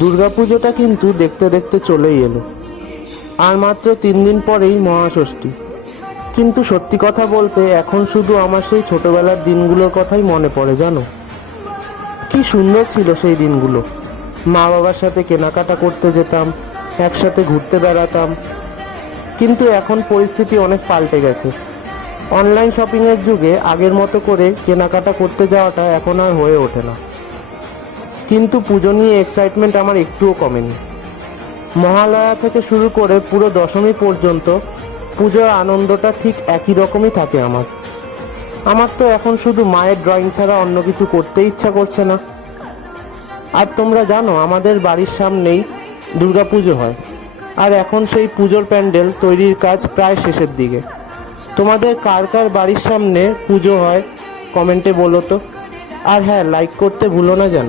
দুর্গাপুজোটা কিন্তু দেখতে দেখতে চলেই এলো, আর মাত্র 3 দিন পরেই মহাষষ্ঠী। কিন্তু সত্যি কথা বলতে এখন শুধু আমার সেই ছোটবেলার দিনগুলোর কথাই মনে পড়ে, জানো। কি সুন্দর ছিল সেই দিনগুলো। মা বাবার সাথে কেনাকাটা করতে যেতাম, একসাথে ঘুরতে বেড়াতাম। কিন্তু এখন পরিস্থিতি অনেক পাল্টে গেছে। অনলাইন শপিংয়ের যুগে আগের মতো করে কেনাকাটা করতে যাওয়াটা এখন আর হয়ে ওঠে না। কিন্তু পুজো নিয়ে এক্সাইটমেন্ট আমার একটুও কমেনি। মহালয়া থেকে শুরু করে পুরো দশমী পর্যন্ত পুজোর আনন্দটা ঠিক একই রকমই থাকে আমার তো এখন শুধু মায়ের ড্রয়িং ছাড়া অন্য কিছু করতে ইচ্ছা করছে না। আর তোমরা জানো, আমাদের বাড়ির সামনেই দুর্গাপুজো হয়, আর এখন সেই পুজোর প্যান্ডেল তৈরির কাজ প্রায় শেষের দিকে। তোমাদের কার কার বাড়ির সামনে পুজো হয় কমেন্টে বলো তো। আর হ্যাঁ, লাইক করতে ভুলো না যেন।